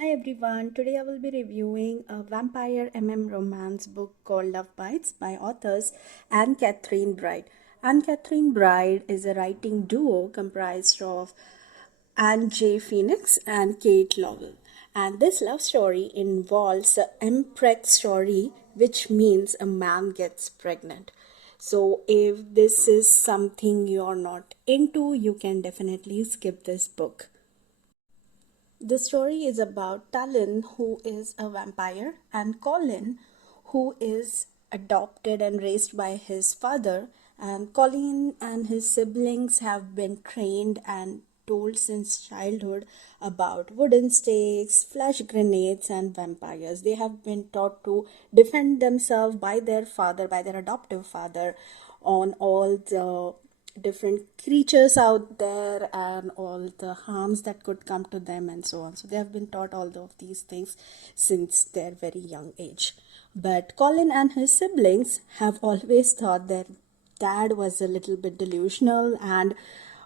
Hi everyone, today I will be reviewing a vampire romance book called Love Bites by authors Ann-Katrin Byrde. Ann-Katrin Byrde is a writing duo comprised of Anne J. Phoenix and Kate Lowell. And this love story involves a impreg story, which means a man gets pregnant. So if this is something you're not into, you can definitely skip this book. The story is about Talon, who is a vampire, and Colin, who is adopted and raised by his father. And Colin and his siblings have been trained and told since childhood about wooden stakes, flash grenades, and vampires. They have been taught to defend themselves by their father, by their adoptive father, on all the different creatures out there and all the harms that could come to them and so on. So they have been taught all of these things since their very young age. But Colin and his siblings have always thought their dad was a little bit delusional and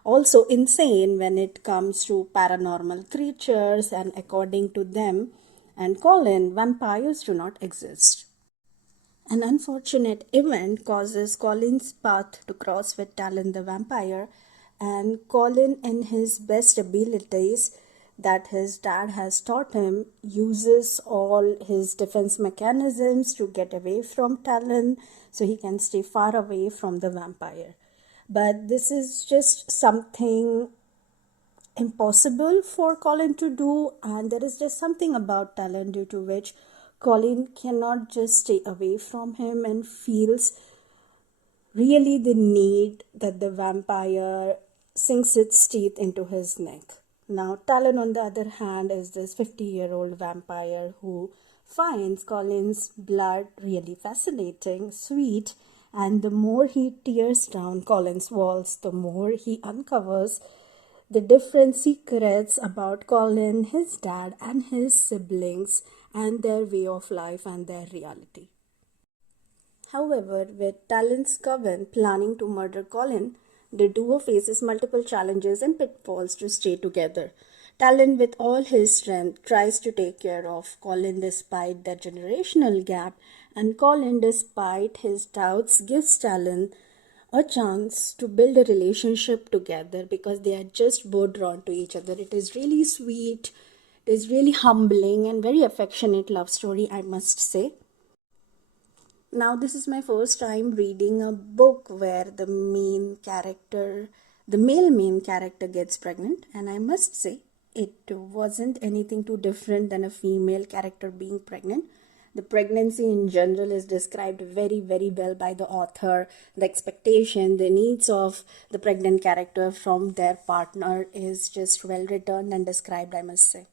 also insane when it comes to paranormal creatures, and according to them and Colin, vampires do not exist. An unfortunate event causes Colin's path to cross with Talon the vampire, and Colin, in his best abilities that his dad has taught him, uses all his defense mechanisms to get away from Talon so he can stay far away from the vampire. But this is just something impossible for Colin to do, and there is just something about Talon due to which Colin cannot just stay away from him and feels really the need that the vampire sinks its teeth into his neck. Now, Talon, on the other hand, is this 50-year-old vampire who finds Colin's blood really fascinating, sweet, and the more he tears down Colin's walls, the more he uncovers the different secrets about Colin, his dad, and his siblings, and their way of life and their reality. However, with Talon's coven planning to murder Colin, the duo faces multiple challenges and pitfalls to stay together. Talon, with all his strength, tries to take care of Colin despite their generational gap, and Colin, despite his doubts, gives Talon a chance to build a relationship together because they are just both drawn to each other. It is really sweet, it is really humbling, and very affectionate love story, I must say. Now, this is my first time reading a book where the male main character gets pregnant, and I must say it wasn't anything too different than a female character being pregnant. The pregnancy in general is described very, very well by the author. The expectation, the needs of the pregnant character from their partner is just well written and described, I must say.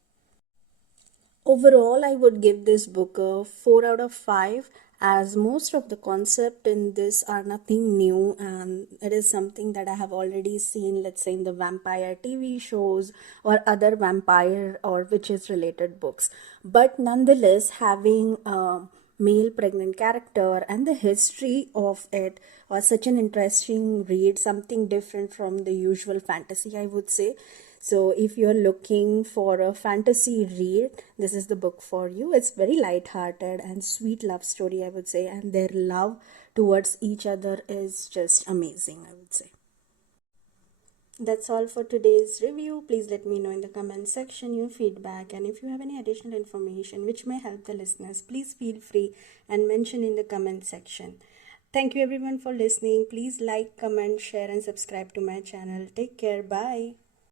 Overall, I would give this book a 4 out of 5, as most of the concept in this are nothing new and it is something that I have already seen, let's say in the vampire TV shows or other vampire or witches related books. But nonetheless, having a male pregnant character and the history of it was such an interesting read, something different from the usual fantasy, I would say. So if you're looking for a fantasy read, this is the book for you. It's very light-hearted and sweet love story, I would say, and their love towards each other is just amazing, I would say. That's all for today's review. Please let me know in the comment section your feedback, and if you have any additional information which may help the listeners, please feel free and mention in the comment section. Thank you everyone for listening. Please like, comment, share and subscribe to my channel. Take care. Bye.